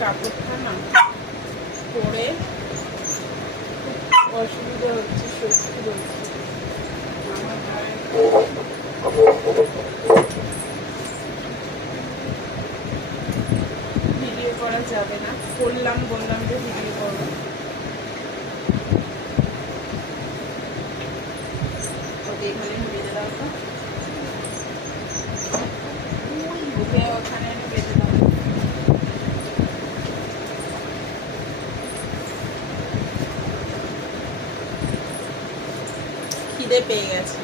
কাপড়টা না পরে অসুবিধা হচ্ছে সত্যি বলছি আমার ভিডিও করা যাবে না। করলাম বললাম যে ভিডিও করব। এখানে বেঁধে দাও। খিদে পেয়ে গেছে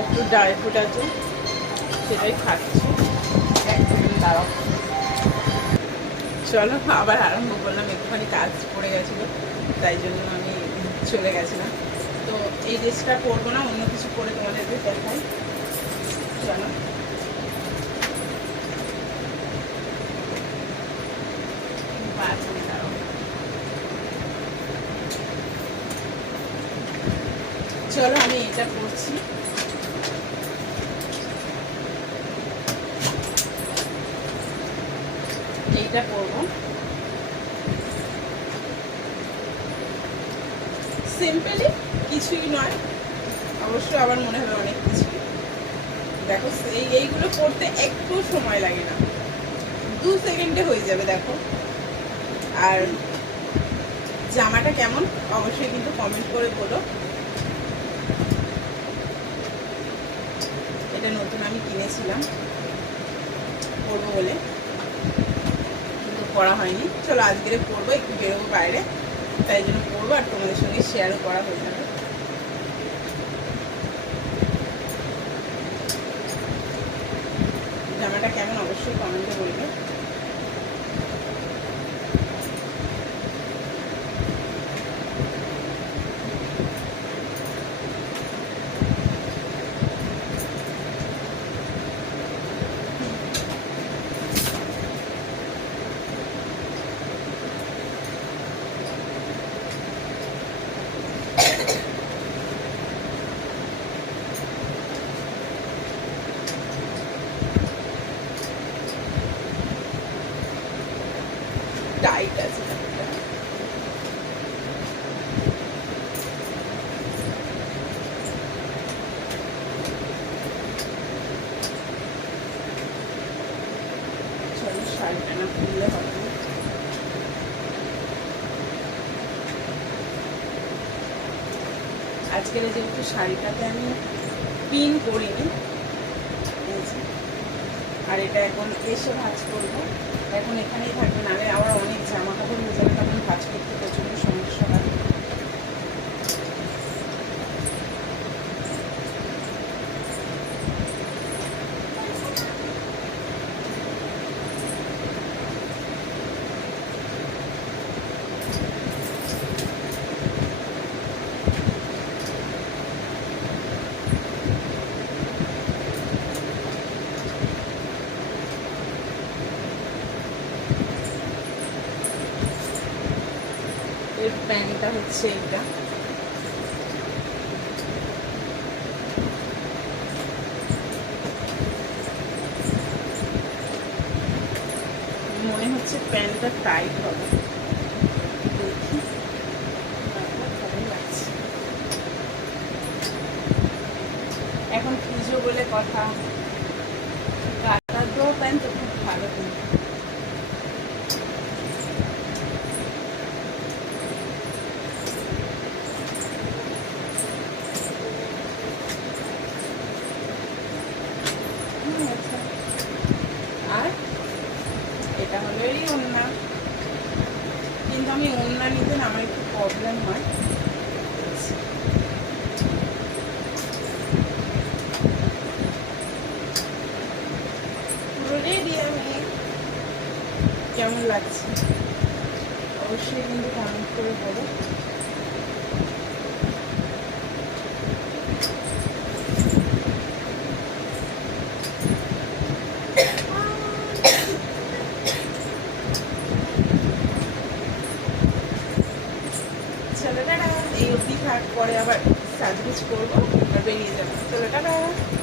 একটু ড্রাই ফ্রুট আছে, সেটাই খাচ্ছি। এক সেকেন্ড চলো, আবার আরম্ভ করলাম, একটুখানি কাজ পড়ে গেছিল, তাই জন্য আমি চলে গেছিলাম। এই ড্রেসটা পরবো না, অন্য কিছু পরে তোমাদেরকে দেখাই। দাঁড়াও। চলো, আমি এটা করছি এইটা করব সিম্পলি কিছুই নয়। অবশ্য আবার মনে হবে অনেক কিছু। দেখো এই এইগুলো করতে একটু সময় লাগে না। দু সেকেন্ডে হয়ে যাবে, দেখো। আর জামাটা কেমন, অবশ্যই কিন্তু কমেন্ট করে বলো। এটা নতুন আমি কিনেছিলাম। পরবো বলে। কিন্তু পড়া হয়নি। চলো আজকে পরবো, একটু বেরোবো বাইরে। তাই জন্য পরবো আর তোমাদের সঙ্গে শেয়ারও করা হয়ে যাবে জামাটা কেমন অবশ্যই কমেন্টে বলবে টাইট আছে শাড়িটা না খুললে হবে না। আজকের যেহেতু শাড়িটাতে আমি পিন করিনি আর এটা এখন এসে ভাজ করব এখন এখানেই থাকবে নাহলে আবার অনেক জামা কাপড় হয়ে যাবে তখন ভাজ করতে প্রচণ্ড সমস্যা হয় এর প্যান্টটা হচ্ছে এইটা। মনে হচ্ছে প্যান্টটা টাইট হবে। দেখি। এখন পুজো বলে কথা গাটার দেওয়া প্যান্ট তো খুব ভালো কিন্তু হুম, আচ্ছা। আর এটা হলো এই ওন্না কিন্তু আমি ওড়না নিতে আমার একটু প্রবলেম হয়। রেডি আমি কেমন লাগছে? অবশ্যই কিন্তু কমেন্ট করে বলো। এই অবধি থাক পরে আবার সাজগুজ করব বেরিয়ে যাব। চলো টাটা।